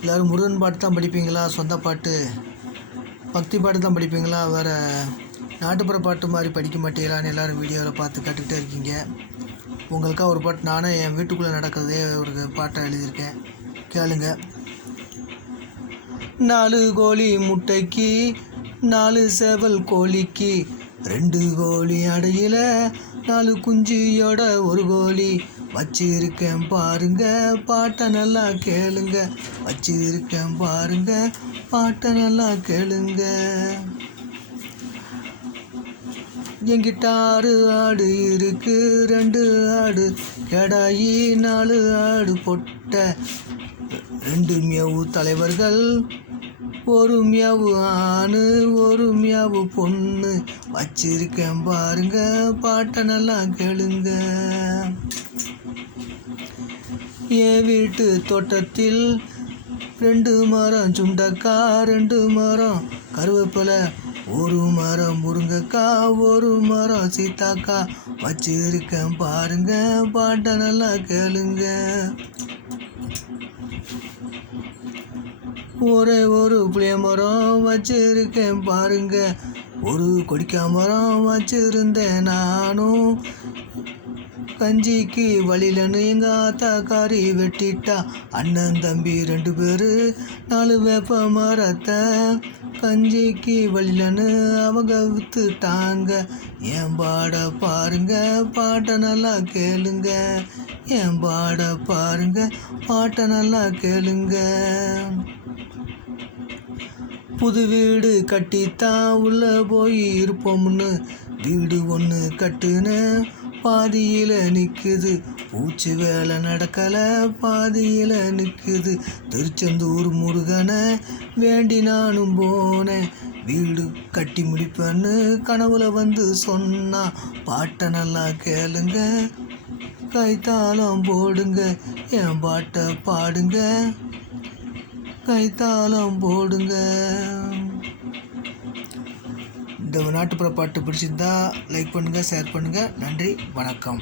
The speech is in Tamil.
எல்லோரும் முருகன் பாட்டு தான் படிப்பீங்களா? சொந்த பாட்டு பக்தி பாட்டு தான் படிப்பீங்களா? வேறு நாட்டுப்புற பாட்டு மாதிரி படிக்க மாட்டீங்களான்னு எல்லோரும் வீடியோவில் பார்த்து கற்றுக்கிட்டே இருக்கீங்க. உங்களுக்காக ஒரு பாட்டு நானே என் வீட்டுக்குள்ளே நடக்கிறதே ஒரு பாட்டை எழுதியிருக்கேன், கேளுங்க. 4 கோழி முட்டைக்கு 4 சேவல் கோழிக்கு 2 கோழி அடையில் 4 குஞ்சியோட ஒரு கோழி வச்சிருக்கேன் பாருங்க, பாட்டை நல்லா கேளுங்க. வச்சிருக்கேன் பாருங்க, பாட்டை நல்லா கேளுங்க. என்கிட்ட 6 ஆடு இருக்கு, 2 ஆடு கெடாயி 4 ஆடு பொட்டை, 2 மியாவு தலைவர்கள், 1 மியாவு ஆணு 1 மியாவு பொண்ணு. வச்சிருக்கேன் பாருங்க, பாட்டை நல்லா கேளுங்க. என் வீட்டு தோட்டத்தில் 2 மரம் சுண்டக்காய், 2 மரம் கருவேப்பிலை, 1 மரம் முருங்கைக்காய், 1 மரம் சீத்தாக்காய். வச்சிருக்கேன் பாருங்க, பாட்டை நல்லா கேளுங்க. ஒரே ஒரு புளிய மரம் வச்சிருக்கேன் பாருங்க, 1 கொடிக்கா மரம் வச்சிருந்தேன் நானும். கஞ்சிக்கு வழியிலன்னு எங்கள் ஆத்தாக்காரி வெட்டிட்டா, அண்ணன் தம்பி 2 பேர் 4 வேப்ப மரத்தை கஞ்சிக்கு வழியிலன்னு அவங்க விற்றுட்டாங்க. என் பாட பாருங்க, பாட்டை நல்லா கேளுங்க. என் பாட பாருங்க, பாட்டை நல்லா கேளுங்க. புது வீடு கட்டித்தான் உள்ளே போய் இருப்போம்னு வீடு ஒன்று கட்டுனேன், பாதியில் நிற்குது. பூச்சி வேலை நடக்கலை, பாதியில் நிற்குது. திருச்செந்தூர் முருகனை வேண்டி நானும் போனேன், வீடு கட்டி முடிப்பேன்னு கனவுல வந்து சொன்னா. பாட்டை நல்லா கேளுங்க, கைத்தாளம் போடுங்க, என் பாட்டை பாடுங்க, கைத்தாளம் போடுங்க. இந்த நாட்டுப்புற பாட்டு பிடிச்சிருந்தா லைக் பண்ணுங்கள், ஷேர் பண்ணுங்கள். நன்றி, வணக்கம்.